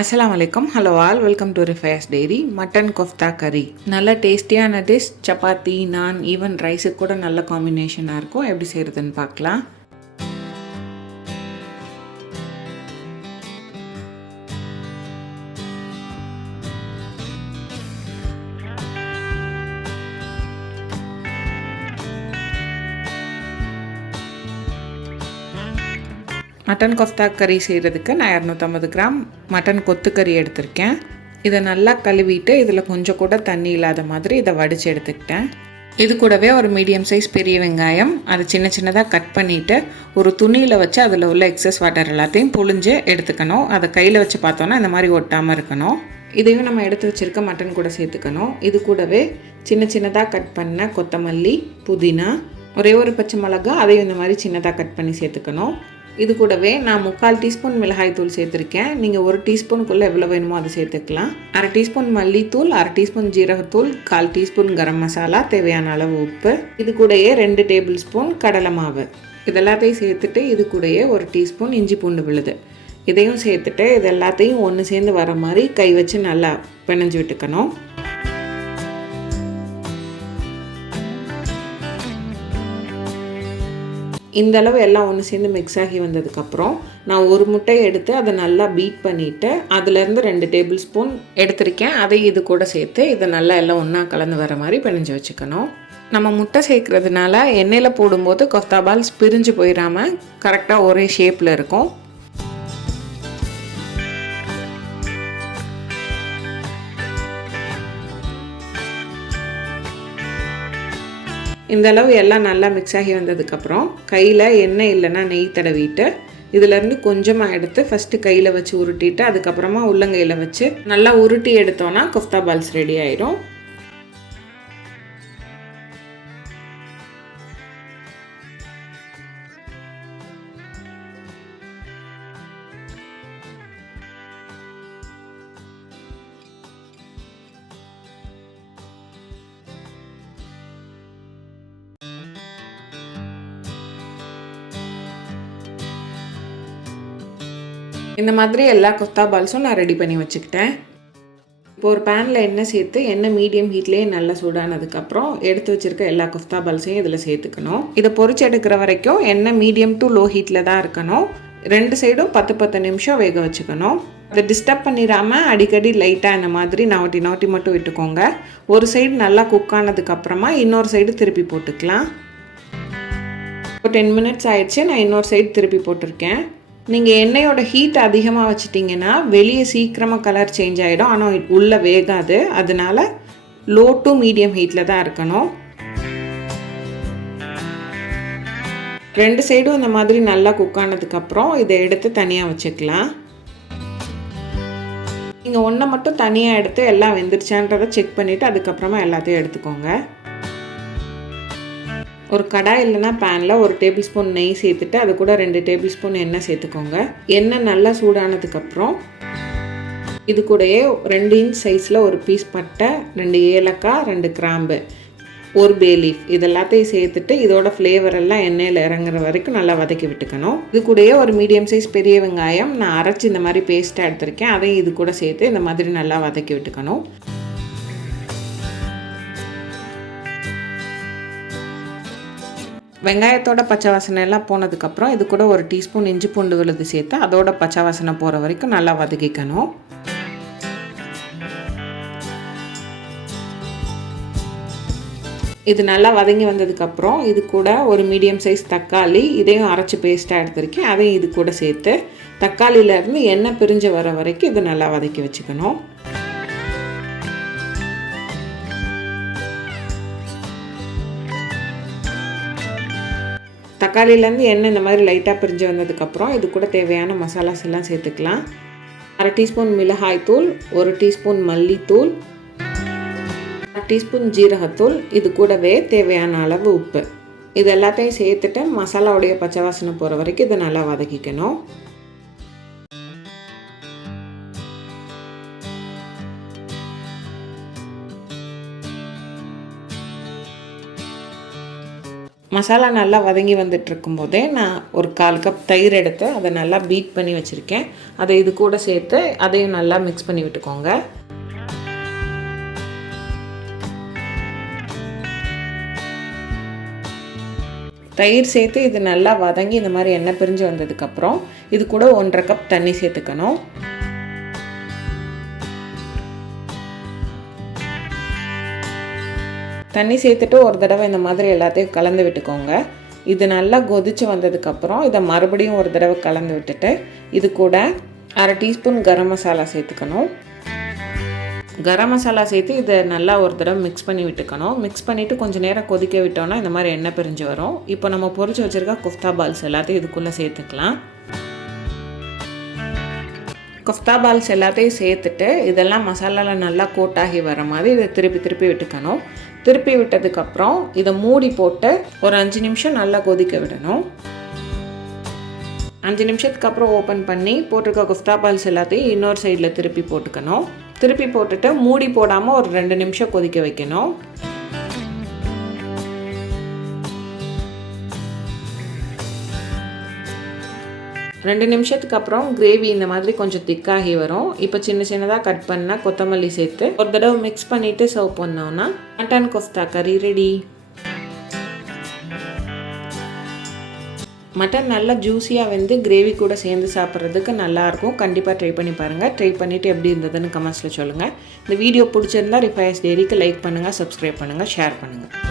அஸ்ஸலாமு அலைக்கும். Hello all, welcome to Rifayers dairy. Mutton kofta curry நல்ல டேஸ்டியான டிஷ். சப்பாத்தி, நான், ஈவன் ரைஸுக்கு கூட நல்ல காம்பினேஷனாக இருக்கும். எப்படி செய்கிறதுன்னு பார்க்கலாம். மட்டன் கொஃப்தா கறி செய்கிறதுக்கு நான் 250 கிராம் மட்டன் கொத்துக்கறி எடுத்திருக்கேன். இதை நல்லா கழுவிட்டு இதில் கொஞ்சம் கூட தண்ணி இல்லாத மாதிரி இதை வடித்து எடுத்துக்கிட்டேன். இது கூடவே ஒரு மீடியம் சைஸ் பெரிய வெங்காயம், அதை சின்ன சின்னதாக கட் பண்ணிவிட்டு ஒரு துணியில் வச்சு அதில் உள்ள எக்ஸஸ் வாட்டர் எல்லாத்தையும் புழிஞ்சு எடுத்துக்கணும். அதை கையில் வச்சு பார்த்தோன்னா இந்த மாதிரி ஒட்டாமல் இருக்கணும். இதையும் நம்ம எடுத்து வச்சுருக்க மட்டன் கூட சேர்த்துக்கணும். இது கூடவே சின்ன சின்னதாக கட் பண்ண கொத்தமல்லி, புதினா, ஒரே ஒரு பச்சை மிளகா, அதையும் இந்த மாதிரி சின்னதாக கட் பண்ணி சேர்த்துக்கணும். இது கூடவே நான் 3/4 டீஸ்பூன் மிளகாய் தூள் சேர்த்துருக்கேன். நீங்கள் 1 டீஸ்பூனுக்குள்ளே எவ்வளோ வேணுமோ அதை சேர்த்துக்கலாம். 1/2 டீஸ்பூன் மல்லித்தூள், 1/2 டீஸ்பூன் ஜீரகத்தூள், 1/4 டீஸ்பூன் கரம் மசாலா, தேவையான அளவு உப்பு, இது கூடயே 2 டேபிள் ஸ்பூன் கடலை மாவு. இதெல்லாத்தையும் சேர்த்துட்டு இது கூடயே 1 டீஸ்பூன் இஞ்சி பூண்டு விழுது இதையும் சேர்த்துட்டு இது எல்லாத்தையும் ஒன்று சேர்ந்து வர மாதிரி கை வச்சு நல்லா பிணைஞ்சு விட்டுக்கணும். இந்த அளவு எல்லாம் ஒன்று சேர்ந்து மிக்ஸ் ஆகி வந்ததுக்கப்புறம் நான் ஒரு முட்டையை எடுத்து அதை நல்லா பீட் பண்ணிவிட்டு அதுலேருந்து 2 டேபிள் ஸ்பூன் எடுத்திருக்கேன். அதை இது கூட சேர்த்து இதை நல்லா எல்லாம் ஒன்றா கலந்து வர மாதிரி பிணைஞ்சு வச்சுக்கணும். நம்ம முட்டை சேர்க்குறதுனால எண்ணெயில் போடும்போது கொஃப்தா பால்ஸ் பிரிஞ்சு போயிடாமல் கரெக்டாக ஒரே ஷேப்பில் இருக்கும். இந்த அளவு எல்லாம் நல்லா மிக்ஸ் ஆகி வந்ததுக்கப்புறம் கையில் எண்ணெய் இல்லைன்னா நெய் தடவிட்டு இதிலேருந்து கொஞ்சமாக எடுத்து ஃபஸ்ட்டு கையில் வச்சு உருட்டிட்டு அதுக்கப்புறமா உள்ளங்கையில் வச்சு நல்லா உருட்டி எடுத்தோன்னா கொஃப்தா பால்ஸ் ரெடி ஆயிடும். இந்த மாதிரி எல்லா கொஃப்தா பால்ஸும் நான் ரெடி பண்ணி வச்சுக்கிட்டேன். இப்போ ஒரு பேனில் எண்ணெய் சேர்த்து எண்ணெய் மீடியம் ஹீட்லேயே நல்லா சூடானதுக்கப்புறம் எடுத்து வச்சுருக்க எல்லா கொஃப்தா பால்ஸையும் இதில் சேர்த்துக்கணும். இதை பொரிச்சு எடுக்கிற வரைக்கும் எண்ணெய் மீடியம் டு லோ ஹீட்டில் தான் இருக்கணும். 2 சைடும் 10 நிமிஷம் வேக வச்சுக்கணும். அதை டிஸ்டர்ப் பண்ணிடாமல் அடிக்கடி லைட்டாக இந்த மாதிரி நவட்டி மட்டும் விட்டுக்கோங்க. ஒரு சைடு நல்லா குக் ஆனதுக்கப்புறமா இன்னொரு சைடு திருப்பி போட்டுக்கலாம். இப்போ 10 மினிட்ஸ் ஆயிடுச்சு. நான் இன்னொரு சைடு திருப்பி போட்டிருக்கேன். நீங்கள் எண்ணெயோட ஹீட் அதிகமாக வச்சிட்டிங்கன்னா வெளியே சீக்கிரமாக கலர் சேஞ்ச் ஆகிடும், ஆனால் உள்ளே வேகாது. அதனால லோ டு மீடியம் ஹீட்டில் தான் இருக்கணும். 2 சைடும் இந்த மாதிரி நல்லா குக் ஆனதுக்கப்புறம் இதை எடுத்து தனியாக வச்சுக்கலாம். நீங்கள் ஒன்றை மட்டும் தனியாக எடுத்து எல்லாம் வெந்துருச்சான்றதை செக் பண்ணிவிட்டு அதுக்கப்புறமா எல்லாத்தையும் எடுத்துக்கோங்க. ஒரு கடாய் இல்லைன்னா பேனில் 1 டேபிள் ஸ்பூன் நெய் சேர்த்துட்டு அது கூட 2 டேபிள் ஸ்பூன் எண்ணெய் சேர்த்துக்கோங்க. எண்ணெய் நல்லா சூடானதுக்கப்புறம் இது கூடயே 2 இன்ச் சைஸில் ஒரு பீஸ் பட்டை, 2 ஏலக்காய், 2 கிராம்பு, 1 பே லீஃப் இதெல்லாத்தையும் சேர்த்துட்டு இதோட ஃப்ளேவர் எல்லாம் எண்ணெயில் இறங்குற வரைக்கும் நல்லா வதக்கி விட்டுக்கணும். இது கூடயே ஒரு மீடியம் சைஸ் பெரிய வெங்காயம் நான் அரைச்சி இந்த மாதிரி பேஸ்ட்டாக எடுத்திருக்கேன். அதையும் இது கூட சேர்த்து இந்த மாதிரி நல்லா வதக்கி விட்டுக்கணும். வெங்காயத்தோட பச்சை வாசனை எல்லாம் போனதுக்கப்புறம் இது கூட 1 டீஸ்பூன் இஞ்சி பூண்டு விழுது சேர்த்து அதோட பச்சை வாசனை போகிற வரைக்கும் நல்லா வதக்கிக்கணும். இது நல்லா வதங்கி வந்ததுக்கப்புறம் இது கூட ஒரு மீடியம் சைஸ் தக்காளி இதையும் அரைச்சி பேஸ்ட்டாக எடுத்திருக்கேன். அதையும் இது கூட சேர்த்து தக்காளியிலேருந்து எண்ணெய் பிரிஞ்சு வர வரைக்கும் இது நல்லா வதக்கி வச்சுக்கணும். தக்காளியிலேருந்து எண்ணெய் இந்த மாதிரி லைட்டாக பிரிஞ்சு வந்ததுக்கப்புறம் இது கூட தேவையான மசாலாஸ் எல்லாம் சேர்த்துக்கலாம். 1/2 டீஸ்பூன் மிளகாய் தூள், 1 டீஸ்பூன் மல்லித்தூள், 1 டீஸ்பூன் ஜீரகத்தூள், இது கூடவே தேவையான அளவு உப்பு. இது எல்லாத்தையும் சேர்த்துட்டு மசாலாவுடைய பச்சை வாசனை போகிற வரைக்கும் இதை நல்லா வதக்கிக்கணும். மசாலா நல்லா வதங்கி வந்துட்டு இருக்கும்போதே நான் ஒரு 1/4 கப் தயிர் எடுத்து அதை நல்லா பீட் பண்ணி வச்சுருக்கேன். அதை இது கூட சேர்த்து அதையும் நல்லா மிக்ஸ் பண்ணி விட்டுக்கோங்க. தயிர் சேர்த்து இது நல்லா வதங்கி இந்த மாதிரி எண்ணெய் பிரிஞ்சு வந்ததுக்கப்புறம் இது கூட 1/2 கப் தண்ணி சேர்த்துக்கணும். தண்ணி சேர்த்துட்டு ஒரு தடவை இந்த மாதிரி எல்லாத்தையும் கலந்து விட்டுக்கோங்க. இது நல்லா கொதித்து வந்ததுக்கப்புறம் இதை மறுபடியும் ஒரு தடவை கலந்து விட்டுட்டு இது கூட 1/2 டீஸ்பூன் கரம் மசாலா சேர்த்துக்கணும். கரம் மசாலா சேர்த்து இதை நல்லா ஒரு தடவை மிக்ஸ் பண்ணி விட்டுக்கணும். மிக்ஸ் பண்ணிவிட்டு கொஞ்சம் நேரம் கொதிக்க விட்டோன்னா இந்த மாதிரி எண்ணெய் பிரிஞ்சு வரும். இப்போ நம்ம பொரிச்சு வச்சுருக்க குஃப்தா பால்ஸ் எல்லாத்தையும் இதுக்குள்ளே சேர்த்துக்கலாம். குஃப்தா பால்ஸ் எல்லாத்தையும் சேர்த்துட்டு இதெல்லாம் மசாலாவில் நல்லா கோட்டாகி வர மாதிரி இதை திருப்பி விட்டுக்கணும். திருப்பி விட்டதுக்கப்புறம் இதை மூடி போட்டு ஒரு 5 நிமிஷம் நல்லா கொதிக்க விடணும். 5 நிமிஷத்துக்கு அப்புறம் ஓப்பன் பண்ணி போட்டிருக்க குஃப்தா பால்ஸ் எல்லாத்தையும் இன்னொரு சைடில் திருப்பி போட்டுக்கணும். திருப்பி போட்டுட்டு மூடி போடாமல் ஒரு 2 நிமிஷம் கொதிக்க வைக்கணும். ரெண்டு நிமிஷத்துக்கு அப்புறம் கிரேவி இந்த மாதிரி கொஞ்சம் திக்காகி வரும். இப்போ சின்னதாக கட் பண்ணால் கொத்தமல்லி சேர்த்து ஒரு தடவை மிக்ஸ் பண்ணிவிட்டு சர்வ் பண்ணோன்னா மட்டன் கோஃப்தா கறி ரெடி. மட்டன் நல்லா ஜூஸியாக வந்து கிரேவி கூட சேர்ந்து சாப்பிட்றதுக்கு நல்லாயிருக்கும். கண்டிப்பாக ட்ரை பண்ணி பாருங்கள். ட்ரை பண்ணிவிட்டு எப்படி இருந்ததுன்னு கமெண்ட்ஸில் சொல்லுங்கள். இந்த வீடியோ பிடிச்சிருந்தா ரிஃபைஸ் டெய்ரிக்கு லைக் பண்ணுங்கள், சப்ஸ்கிரைப் பண்ணுங்கள், ஷேர் பண்ணுங்கள்.